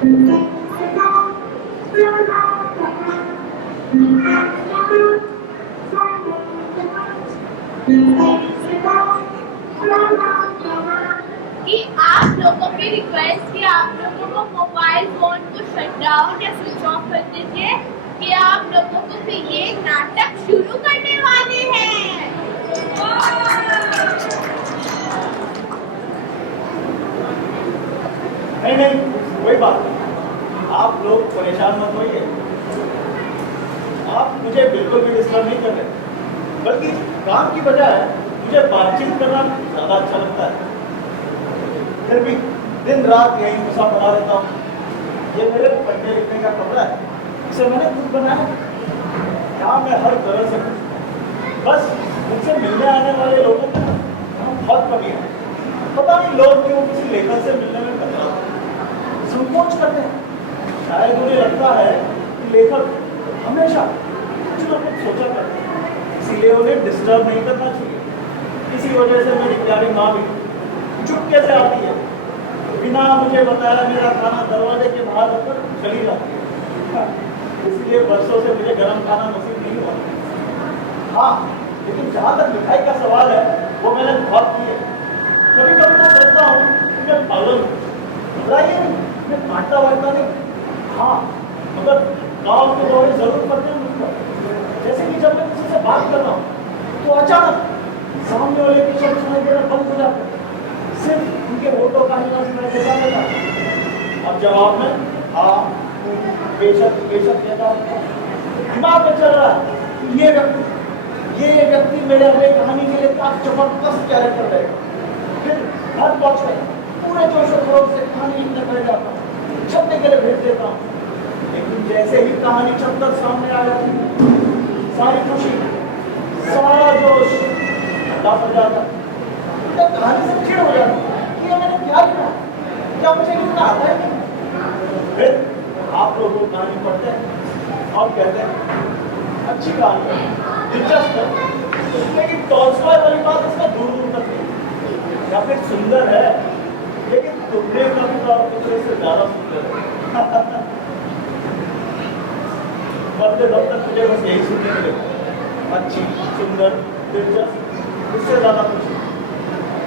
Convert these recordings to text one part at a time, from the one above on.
कि आप लोगों की रिक्वेस्ट कि आप लोगों को मोबाइल फोन को शट डाउन या स्विच ऑफ कर दीजिए कि आप लोगों को भी ये नाटक शुरू करने वाले हैं। नहीं, कोई बात नहीं, आप लोग परेशान मत होइए। आप मुझे बिल्कुल भी डिस्टर्ब नहीं कर रहे, बल्कि काम की बजाय मुझे बातचीत करना ज़्यादा अच्छा लगता है। फिर भी दिन रात यही गुस्सा बना रहता हूँ। ये मेरे पढ़ने लिखने का कमरा है, इसे मैंने खुद बनाया। यहाँ मैं हर तरह से बस मुझसे मिलने आने वाले लोगों को बहुत कमी है। पता नहीं लोग क्यों किसी लेखक से मिलने में संकोच करते हैं। शायद मुझे लगता है कि लेखक हमेशा कुछ ना कुछ सोचा करते हैं, इसीलिए उन्हें डिस्टर्ब नहीं करना चाहिए। इसी वजह से मेरी प्यारी माँ भी चुपके से आती है, बिना मुझे बताया मेरा खाना दरवाजे के बाहर रखकर चली जाती है। इसलिए वर्षों से मुझे गर्म खाना नसीब नहीं हुआ। हाँ, लेकिन जहाँ तक मिठाई का सवाल है वो मैंने बहुत की है। कभी कभी तो सोचता हूँ कि मैं पागल हूँ, घबराइए नहीं, मैं काटता वाटता नहीं। हाँ, मगर गाँव के दौरे जरूर पड़ते हैं मुझको। जैसे कि जब मैं किसी से बात कर रहा हूँ तो अचानक सामने वाले की शब्द सुनाई देना बंद हो जाता है, सिर्फ उनके होठों का हिलना सुनाई देता है। अब जवाब में हाँ बेशक बेशक कहता हूँ। दिमाग में चल रहा है ये व्यक्ति मेरे अगले कहानी के लिए काफी जबरदस्त कैरेक्टर रहेगा। फिर घर पहुंच गए, पूरे जोश और खरोश से कहानी लिखने बैठ जाता हूँ, छपने के लिए भेज देता हूँ। लेकिन जैसे ही कहानी छपकर सामने आ जाती है, सारी खुशी सारा जोश ठंडा पड़ जाता है। कहानी से चिड़ हो जाती है कि ये मैंने क्या लिखा, क्या मुझे लिखना आता है नहीं। फिर आप लोग वो कहानी पढ़ते हैं और कहते हैं अच्छी कहानी है, दिलचस्प है, लेकिन टॉल्स्टॉय वाली बात इसका दूर दूर तक नहीं। या फिर सुंदर है, लेकिन तुमने का पूरा दूसरे से ज्यादा सुंदर है। बढ़ते बढ़ते मुझे बस यही सुनने मिलेगा, अच्छी सुंदर दिलचस्प, इससे ज्यादा कुछ नहीं।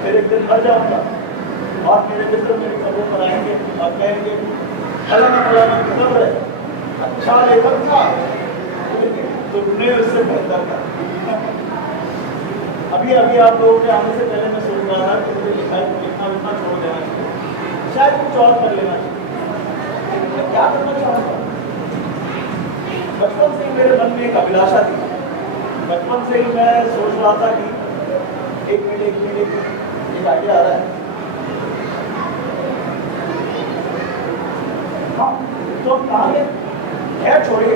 फिर एक दिन मर जाऊंगा और मेरे मित्र मेरी खबरों पर आएंगे और कहेंगे फलाना फलाना खबर है, अच्छा लेखक था, तुमने उससे बेहतर था। अभी अभी आप लोगों के आने से पहले मैं सोच रहा था कि मुझे लिखना लिखना छोड़ देना चाहिए, शायद कुछ और कर लेना चाहिए। मैं क्या करना चाहूँगा? बचपन से ही मेरे मन में एक अभिलाषा थी। बचपन से ही मैं सोच रहा था कि एक मिनट एक आइडिया आ रहा है। हाँ, तो कहानी खैर छोड़िए,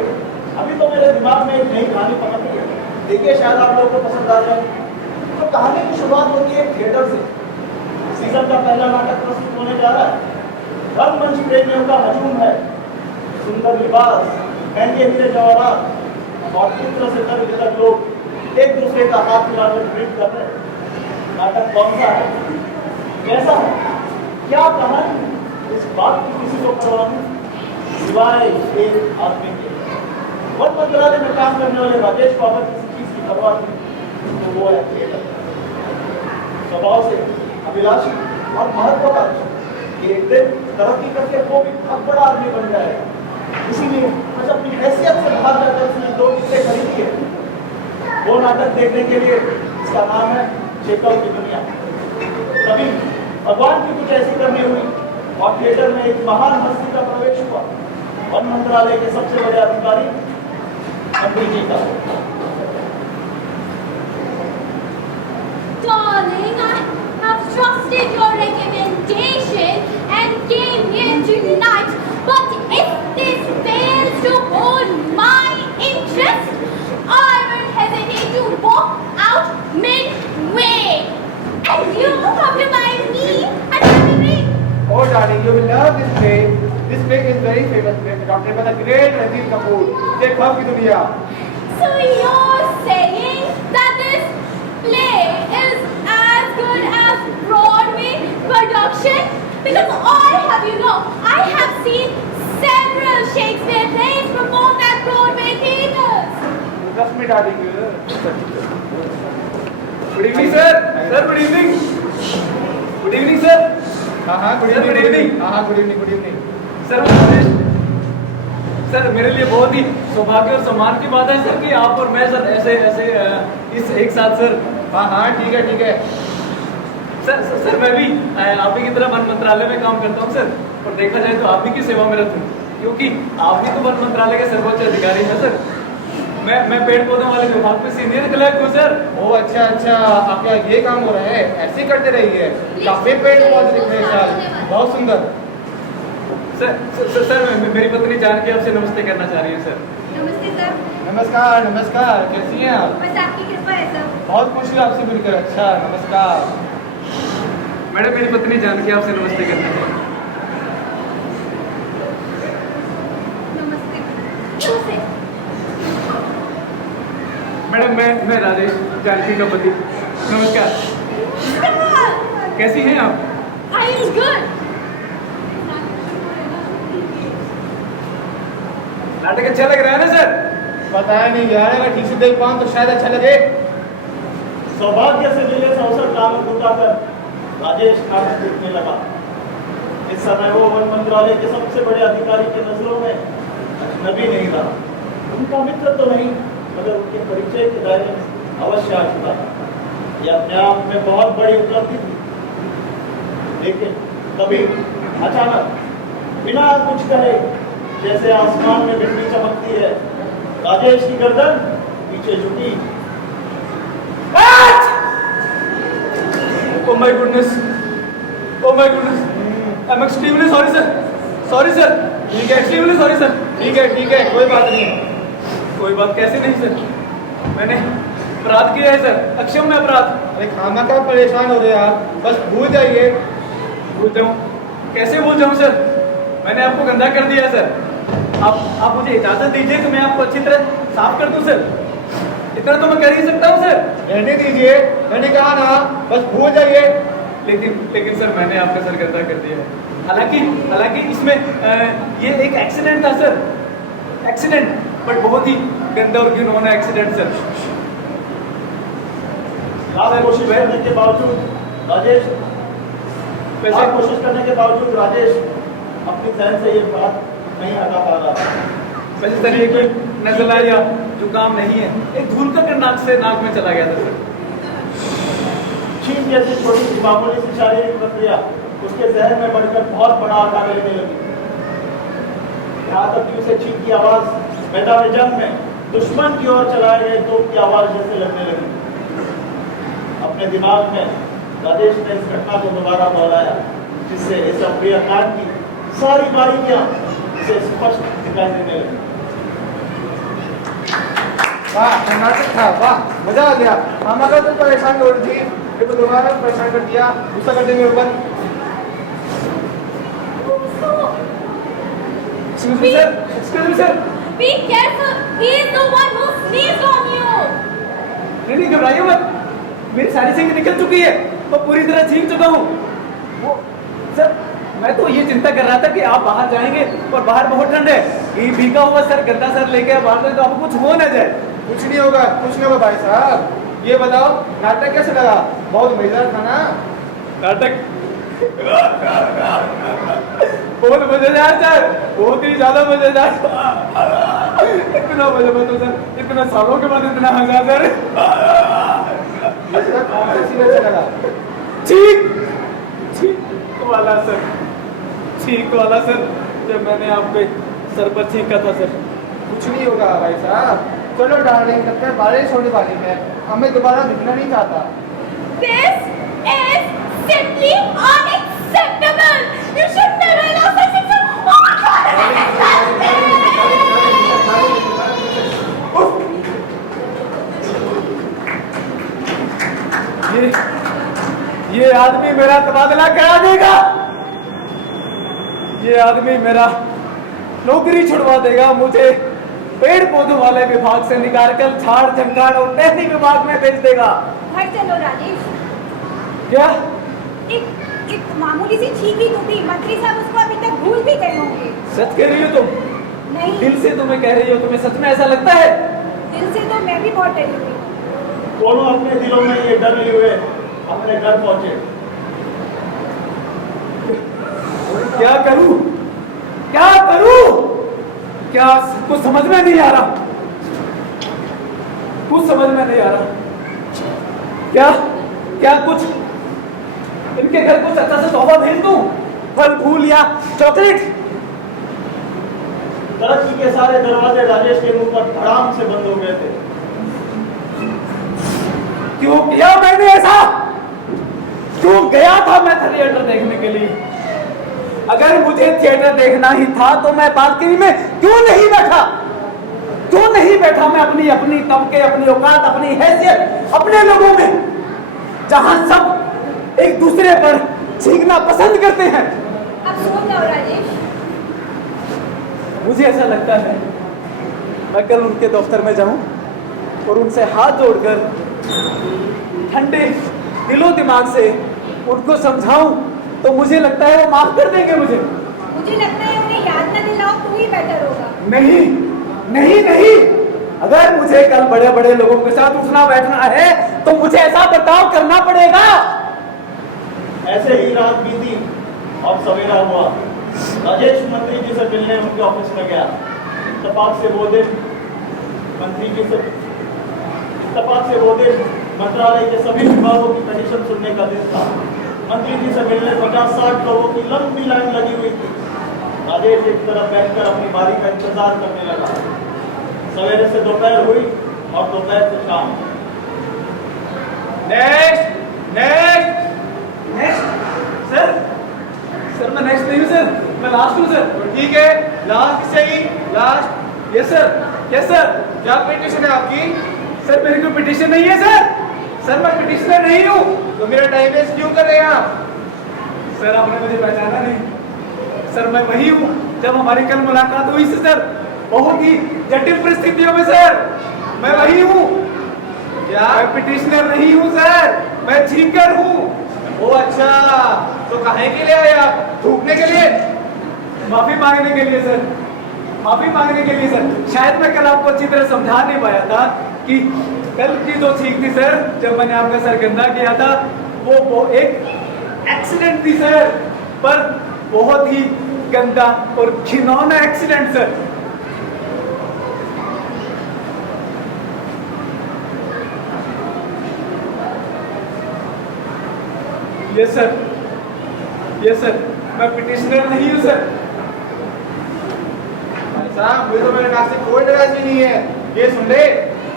अभी तो मेरे दिमाग में एक नई कहानी पकड़ रही है। देखिए शायद आप लोगों को पसंद आ जाए। तो कहानी की शुरुआत होती है थिएटर से। सीजन का पहला नाटक प्रस्तुत होने जा रहा है। रंगमंच प्रेमियों का हजूम है। सुंदर लिबास, महंगे हीरे जवाहरात और चित्र से तक लोग एक दूसरे का हाथ मिलाकर ट्रीट कर रहे हैं। नाटक कौन सा है, कैसा है, क्या कहानी, इस बात की किसी को परवाह नहीं, सिवाय एक आदमी के। वन मंत्रालय में काम करने वाले राजेश बाबा किसी चीज की परवाह नहीं, तो वो है थिएटर। स्वभाव से अभिलाषी और महत्वाकांक्षी, एक दिन तरक्की करके वो भी बहुत बड़ा आदमी बन जाएगा। इसीलिए मैं अपनी हैसियत से बाहर जाकर उसने 2 टिकटें खरीदी है। वो नाटक देखने के लिए, इसका नाम है चेकआउट की दुनिया। तभी भगवान की कुछ ऐसी करनी हुई और थिएटर में एक महान हस्ती का प्रवेश हुआ, वन मंत्रालय के सबसे बड़े अधिकारी मंत्री जी का। Darling, I have trusted your recommendation and came here tonight, but if this fails to hold my interest, I will hesitate to walk out midway. And you have reminded me another ring. Oh darling, you will love this play. This play is very famous play, adopted by the great Ranjit Kapoor. Jai Khab Ki Duniya. So you're saying that this play is as good as Broadway production? Because I have seen में डालेंगे। Good evening sir. Sir good evening. Good evening sir. हाँ good Sir, good evening. Evening. हाँ good evening, good evening. Sir मेरे लिए बहुत ही सौभाग्य और सम्मान की बात है सर कि आप और मैं सर ऐसे ऐसे इस एक साथ सर। हाँ ठीक है ठीक है। सर मैं भी आप ही की तरह वन मंत्रालय में काम करता हूँ सर, और देखा जाए तो आप ही की सेवा में रहता हूँ, क्योंकि आप ही तो वन मंत्रालय के सर्वोच्च अधिकारी हैं सर। मैं पेड़ पौधों वाले विभाग में सीनियर क्लर्क हूँ सर। ओ अच्छा, आपका ये काम हो रहा है, ऐसे ही करते रहिए। काफी पेड़ पौधे दिख रहे हैं सर, बहुत सुंदर। सर मेरी पत्नी जान के आपसे नमस्ते करना चाह रही है सर। नमस्ते सर। नमस्कार नमस्कार, कैसी हैं आप? बस आपकी कृपा है सर। बहुत खुशी हुई आपसे मिलकर। अच्छा नमस्कार। मैडम मेरी पत्नी जान के आपसे नमस्ते करना चाह रही है। नमस्ते। नमस्ते। मैडम मैं राजेश, जानकी का पति। नमस्कार। कैसी हैं आप? I am good. नाटक अच्छा लग रहा है ना सर? पता नहीं यार, अगर ठीक से देख पाऊँ तो शायद अच्छा लगे। सौभाग्य से मिले इस अवसर का आनंद उठाकर राजेश नाटक देखने लगा। इस समय वो वन मंत्रालय के सबसे बड़े अधिकारी की नजरों में अजनबी नहीं रहा। उनका मित्र तो नहीं, मगर उनके परिचय के दायरे में अवश्य आ चुका था। यह अपने आप में बहुत बड़ी उपलब्धि थी। लेकिन तभी अचानक बिना कुछ कहे, जैसे आसमान में बिजली चमकती है, राजेश की गर्दन पीछे झुकी। Oh my goodness. Oh my goodness. I'm extremely sorry sir. Sorry sir. ठीक है, Extremely sorry sir. ठीक है, कोई बात नहीं। कोई बात कैसे नहीं सर? मैंने अपराध किया है सर, अक्षम्य अपराध। अरे खाना का परेशान हो रहे हैं आप, बस भूल जाइए। भूल जाऊं? कैसे भूल जाऊं सर? मैंने आपको गंदा कर दिया सर। आप मुझे इजाजत दीजिए कि मैं आपको अच्छी तरह साफ कर दूं सर। इतना तो मैं कर ही सकता हूं सर। रहने दीजिए, मैंने कहा ना, बस भूल जाइए। लेकिन सर मैंने आपका सर गंदा कर दिया है। हालांकि इसमें ये एक एक्सीडेंट था सर। एक्सीडेंट, बट बहुत ही गंदा और घिनौना एक्सीडेंट सर। आप कोशिश करने के बावजूद राजेश अपनी सहन से ये बात नहीं हटा पा रहा था। वैसे सर ये कोई नजला या जुकाम नहीं है, एक धूल का कण नाक में चला गया था सर। छींक जैसी छोटी सी मामूली सी शारीरिक प्रक्रिया उसके जहन में बढ़कर बहुत बड़ा आकार लेने लगी। यहाँ तक कि उसे छींक की आवाज मैदान जंग में दुश्मन की ओर चलाए गए तोप की आवाज जैसे लगने लगी। अपने दिमाग में राजेश ने इस घटना को दोबारा दोहराया, जिससे इस अप्रिय कांड की सारी बारीकियां उसे स्पष्ट दिखाई देने लगी। वाह, नाटक था, वाह, मजा आ गया। हम अगर तो परेशान हो रही थी, फिर दोबारा परेशान कर दिया, गुस्सा कर देंगे ऊपर। Excuse me sir. Be careful. He is the one who sneezed on you. नहीं घबराइए मत, मेरी सारी छींक निकल चुकी है, मैं पूरी तरह छींक चुका हूँ। वो सर मैं तो ये चिंता कर रहा था कि आप बाहर जाएंगे और बाहर बहुत ठंड है, ये भीगा हुआ सर गंदा सर लेके बाहर तो आपको कुछ हो ना जाए। कुछ नहीं होगा भाई साहब। ये बताओ नाटक कैसे लगा? बहुत मजेदार था ना? नाटक बहुत मजेदार सर, बहुत ही ज्यादा मजेदार। इतना मजा तो सर, इतना सालों के बाद इतना हंसा सर। ये सर कौन सा सीन अच्छा लगा? छींक वाला सर, जब मैंने आपके सर पर छींका था सर। कुछ नहीं होगा भाई साहब। चलो डार्लिंग, लगता है बारिश होने वाली है, हमें दोबारा दिखना नहीं चाहता। This is simply unacceptable. You should never allow such things. Oh my God! ये आदमी मेरा तबादला करा देगा। ये आदमी मेरा नौकरी छुड़वा देगा, मुझे पेड़ पौधों वाले विभाग से निकाल कर झाड़ झंकार और टहनी विभाग में भेज देगा। घर चलो राजेश। क्या? एक मामूली सी छींक ही तो थी, मंत्री साहब उसको अभी तक भूल भी गए होंगे। सच कह रही हो तुम? नहीं। दिल से तुम्हें कह रही हो? तुम्हें सच में ऐसा लगता है? दिल से तो मैं भी बहुत डरी हुई हूँ। दोनों अपने दिलों में ये डर लिए हुए अपने घर पहुंचे। क्या करूं, क्या करूं, क्या कुछ समझ में नहीं आ रहा, कुछ समझ में नहीं आ रहा। क्या क्या कुछ इनके घर कुछ अच्छा सा तोहफा भेज दूं, फल फूल या चॉकलेट? तरक्की के सारे दरवाजे राजेश के मुंह पर धड़ाम से बंद हो गए थे। क्यों किया मैंने ऐसा? क्यों गया था मैं थिएटर देखने के लिए? अगर मुझे थिएटर देखना ही था तो मैं बालकनी में क्यों नहीं बैठा? क्यों नहीं बैठा मैं अपनी अपनी तबके, अपनी औकात, अपनी हैसियत, अपने लोगों में, जहां सब एक दूसरे पर छींकना पसंद करते हैं। अब सो जाओ राजेश। मुझे ऐसा लगता है मैं कल उनके दफ्तर में जाऊं और उनसे हाथ जोड़कर ठंडे दिलो दिमाग से उनको समझाऊं तो मुझे लगता है वो माफ कर देंगे मुझे। मुझे लगता है उन्हें याद न दिलाओ तो ही बेटर होगा। नहीं नहीं नहीं, अगर मुझे कल बड़े बड़े लोगों के साथ उठना बैठना है तो मुझे ऐसा बर्ताव करना पड़ेगा। ऐसे ही रात बीती और सवेरा हुआ। राजेश मंत्री जी से मिलने उनके ऑफिस में गया। इत्तेफाक से वो दिन मंत्रालय के सभी विभागों की पेटिशन सुनने का दिन था। मंत्री जी से मिलने 50-60 लोगों की लंबी लाइन लगी हुई थी। राजेश एक तरफ बैठकर अपनी बारी का इंतजार करने लगा। सवेरे से दोपहर हुई और दोपहर से शाम। Next next next sir, sir मैं नेक्स्ट नहीं हूँ सर, मैं लास्ट हूँ सर। तो ठीक है, लास्ट से ही last. Yes sir, yes sir. क्या पिटीशन है आपकी? सर मेरी कोई पिटीशन नहीं है सर, सर मैं पिटीशनर नहीं हूँ। तो मेरा टाइम वेस्ट क्यों कर रहे हैं आप? सर आपने मुझे पहचाना नहीं सर, मैं वही हूँ जब हमारी कल मुलाकात हुई थी सर, बहुत ही जटिल परिस्थितियों में सर, मैं वही हूँ। क्या? मैं पिटीशनर नहीं हूँ सर, मैं छींकर हूँ। ओ अच्छा, तो काहे के लिए आए आप? थूकने के लिए? माफी मांगने के लिए सर, माफी मांगने के लिए सर। शायद मैं कल आपको अच्छी तरह समझा नहीं पाया था कि कल की जो छींक थी सर, जब मैंने आपका सर गंदा किया था, वो एक एक्सीडेंट थी सर, पर बहुत ही गंदा और घिनौना accident sir. Yes sir, yes sir, मैं पिटिशनर नहीं हूँ सर। साहब मुझे तो मेरे नाक से कोई नाराजगी नहीं है। ये सुन ले,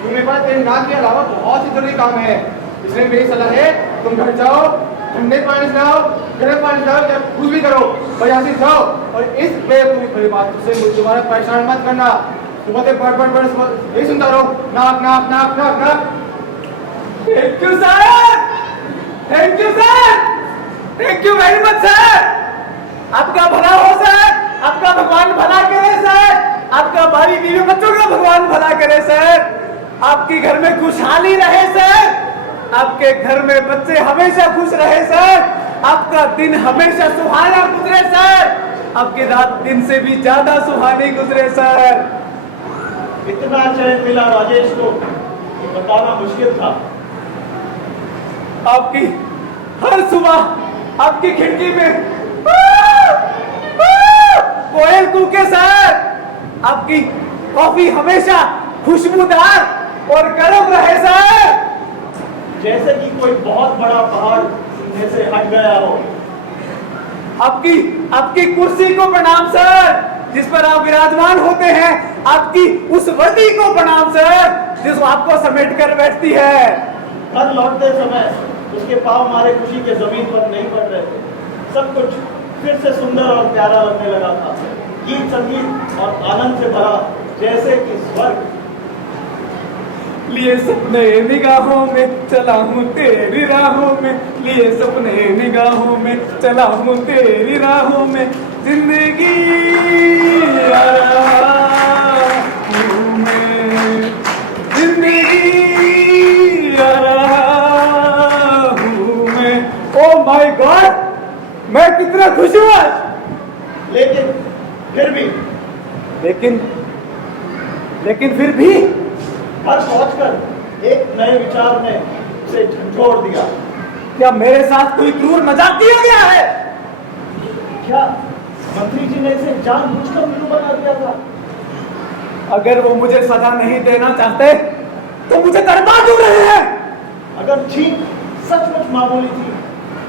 तुम्हें पास तेरे नाक के अलावा बहुत ही जरूरी काम है, इसलिए मेरी सलाह है तुम घर जाओ, ठंडे पानी से नहाओ, गर्म पानी से नहाओ, या कुछ भी करो, और यहाँ से जाओ। और इस बेवकूफ़ी बात से मुझे दोबारा परेशान मत करना। सुबह बड़ यही सुनता रहो, नाक नाक नाक नाक नाक। Thank you sir, thank you sir, thank you very much sir. आपका भला हो सर, आपका भगवान भला करे सर, आपका भाई बीवी बच्चों का भगवान भला करे सर, आपके घर में खुशहाली रहे सर, आपके घर में बच्चे हमेशा खुश रहे सर, आपका दिन हमेशा सुहाना गुजरे सर, आपकी रात दिन से भी ज्यादा सुहानी गुजरे सर। इतना चैन मिला राजेश को कि बताना मुश्किल था। आपकी हर सुबह आपकी खिड़की में कोयल कूके सर, आपकी कॉफी हमेशा खुशबूदार और गर्म रहे सर, जैसे कि कोई बहुत बड़ा पहाड़ सीने से हट गया हो। आपकी कुर्सी को प्रणाम सर, जिस पर आप विराजमान होते हैं, आपकी उस वर्दी को प्रणाम सर, जिस आपको समेट कर बैठती है। घर लौटते समय उसके पांव हमारे खुशी के जमीन पर नहीं पड़ रहे थे। सब कुछ फिर से सुंदर और प्यारा लगने लगा था। गीत संगीत और आनंद से भरा, जैसे कि स्वर्ग। लिए सपने निगाहों में चला हूँ तेरी राहों में, लिए सपने निगाहों में चला हूँ तेरी राहों में, जिंदगी आ रहा हूँ मैं, जिंदगी आ रहा हूँ मैं। ओ माय गॉड, मैं कितना खुश हूँ आज। लेकिन फिर भी लेकिन फिर भी घर पहुंचकर एक नए विचार ने उसे झंझोड़ दिया। क्या मेरे साथ कोई क्रूर मजाक किया गया है? क्या मंत्री जी ने इसे जानबूझकर उल्लू बना दिया था? अगर वो मुझे सजा नहीं देना चाहते तो मुझे तड़पा क्यों रहे हैं? अगर ठीक सचमुच मामूली थी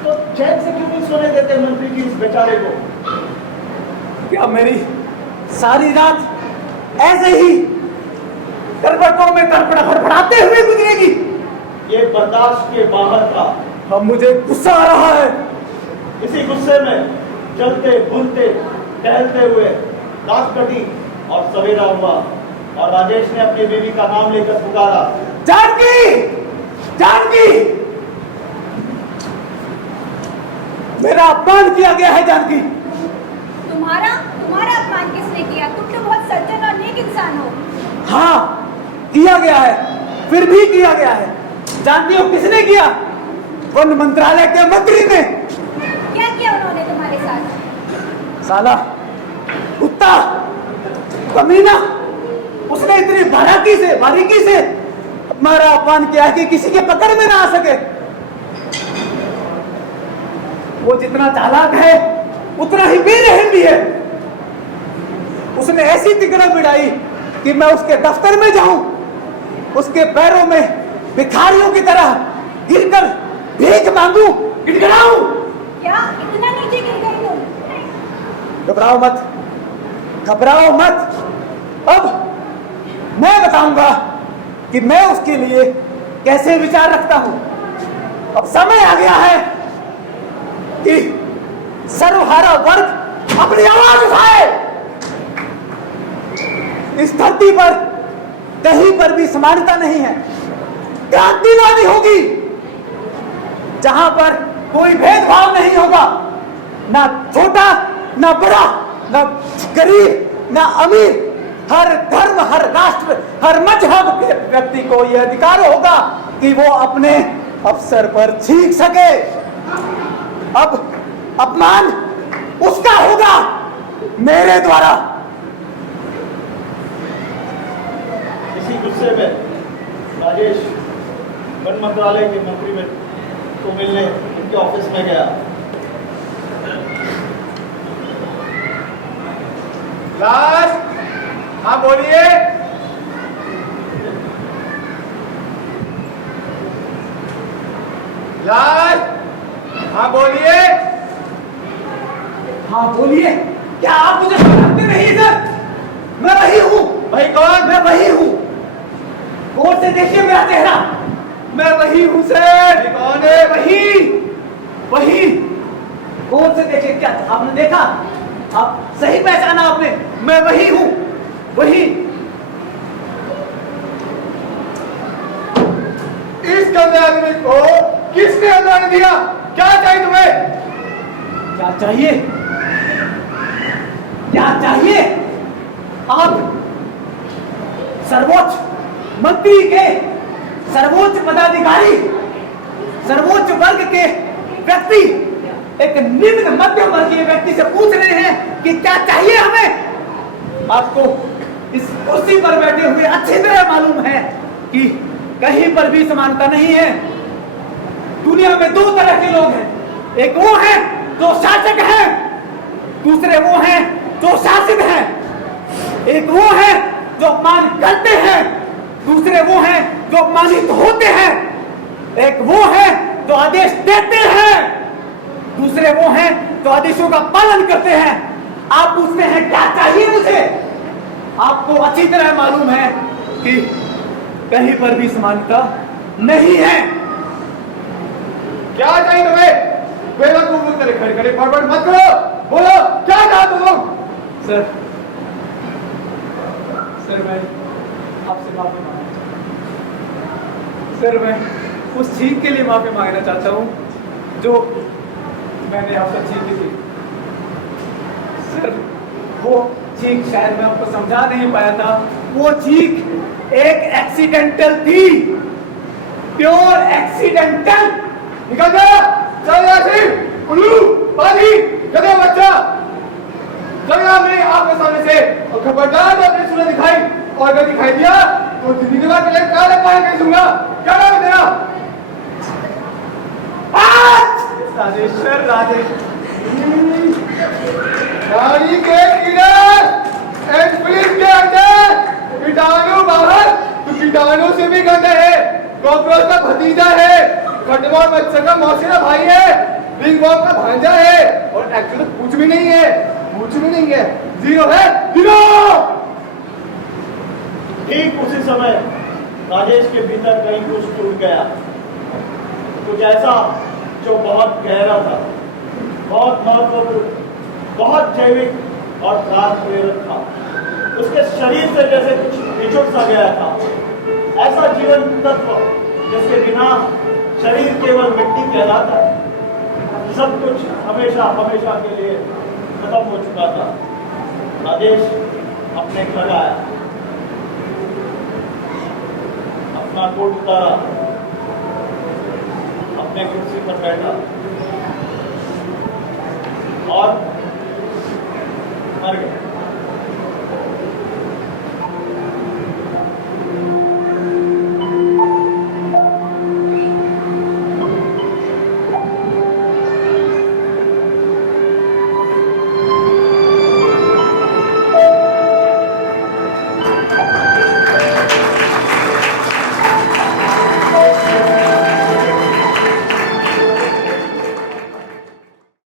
तो चैन से क्यों नहीं सोने देते मंत्री जी इस बेचारे को? क्या मेरी सारी रात ऐसे ही करवटों में फड़फड़ाते हुए गुजरेगी? ये बर्दाश्त के बाहर था। अब मुझे गुस्सा आ रहा है। इसी गुस्से में चलते बुलते टहलते हुए रात कटी और सवेरा हुआ और राजेश ने अपनी बीवी का नाम लेकर पुकारा, जानकी! जानकी! मेरा अपमान किया गया है जानकी। तुम्हारा अपमान किसने किया? तुम तो बहुत सज्जन और नेक इंसान हो। हाँ, किया गया है, फिर भी किया गया है। जानती हो किसने किया? वन मंत्रालय के मंत्री ने। क्या किया उन्होंने तुम्हारे साथ? साला कुत्ता कमीना, उसने इतनी बारीकी से हमारा अपमान किया है कि किसी के पकड़ में ना आ सके। वो जितना चालाक है उतना ही बेरहम भी है। उसने ऐसी तिकड़ा बिड़ाई कि मैं उसके दफ्तर में जाऊं, उसके पैरों में भिखारियों की तरह गिरकर भीख मांगू, गिड़गिड़ाऊं। क्या इतना नीचे गिर गई तुम? घबराओ मत। अब मैं बताऊंगा कि मैं उसके लिए कैसे विचार रखता हूं। अब समय आ गया है कि सर्वहारा वर्ग अपनी आवाज उठाए। इस धरती पर कहीं पर भी समानता नहीं है। क्रांति लानी होगी जहां पर कोई भेदभाव नहीं होगा, ना छोटा ना बड़ा, ना गरीब ना अमीर। हर धर्म, हर राष्ट्र, हर मजहब के व्यक्ति को यह अधिकार होगा कि वो अपने अवसर पर छींक सके। अब अपमान उसका होगा, मेरे द्वारा। इसी गुस्से में राजेश वन मंत्रालय के मंत्री में को मिलने उनके ऑफिस में गया। लाश, हाँ बोलिए। लाश, हाँ बोलिए। हाँ बोलिए। क्या आप मुझे जानते नहीं सर? मैं वही हूँ। भाई कौन? मैं वही हूँ। गौर से देखिए मेरा चेहरा। मैं वही हूँ सर। कौन है? वही। गौर से देखिए। क्या आपने देखा? आप सही पहचाना आपने? मैं वही हूँ, वही। इस गंदे आदमी को किसने अंदर दिया? क्या चाहिए तुम्हें? क्या चाहिए? क्या चाहिए? आप सर्वोच्च मंत्री के, सर्वोच्च पदाधिकारी, सर्वोच्च वर्ग के व्यक्ति एक निम्न मध्यम वर्गीय व्यक्ति से पूछ रहे हैं कि क्या चाहिए हमें। आपको इस कुर्सी पर बैठे हुए अच्छी तरह मालूम है कि कहीं पर भी समानता नहीं है। दुनिया में दो तरह के लोग हैं। एक वो हैं जो शासक हैं, दूसरे वो हैं जो शासित हैं। एक वो हैं जो अपमान करते हैं, दूसरे वो हैं जो अपमानित होते हैं। एक वो हैं जो आदेश देते हैं, दूसरे वो हैं जो आदेशों का पालन करते हैं। आप पूछते हैं क्या चाहिए मुझे? आपको अच्छी तरह मालूम है कि कहीं पर भी समानता नहीं है। क्या चाहिए तुम्हें? बेवकूफ तरह खड़े खड़े फटफट मत करो। बोलो क्या कहा तुम? सर मैं आपसे माफी मांगना चाहता हूँ। सर मैं उस चीज के लिए माफी मांगना चाहता हूँ जो मैंने आपसे चीख थी। सर वो चीख शायद मैं आपको समझा नहीं पाया था। वो चीख एक एक्सीडेंटल थी, प्योर एक्सीडेंटल। निकल जा, चल यासीन, उल्लू, पाजी, गधा बच्चा, चल मेरी आंख के सामने से। और खबरदार अपनी सूरत दिखाई और अगर दिखाई दिया तो जिंदगी भर के लिए काले पानी नहीं दूंगा। क्या नाम है तेरा? राजेश्वर राधे। गाड़ी के कीड़े एंड पुलिस के अंदर, कीटाणु बाहर। तो कीटाणु से भी गंदा है, कॉकरोच का भतीजा है, खटमल मच्छर का मौसेरा भाई है, रिंग बॉब का भांजा है, और एक्चुअली कुछ भी नहीं है, कुछ भी नहीं है, जीरो है, जीरो। ठीक उसी समय राजेश के भीतर कहीं कुछ टूट गया, कुछ ऐसा जो बहुत गहरा था, बहुत महत्वपूर्ण, बहुत जैविक और प्राण प्रेरक था। उसके शरीर से जैसे कुछ निचुड़ सा गया था, ऐसा जीवन तत्व जिसके बिना शरीर केवल मिट्टी कहलाता है। सब कुछ हमेशा हमेशा के लिए खत्म हो चुका था। राजेश अपने घर आया, अपना कोट उतारा, अपने कुर्सी पर बैठा और मर गया।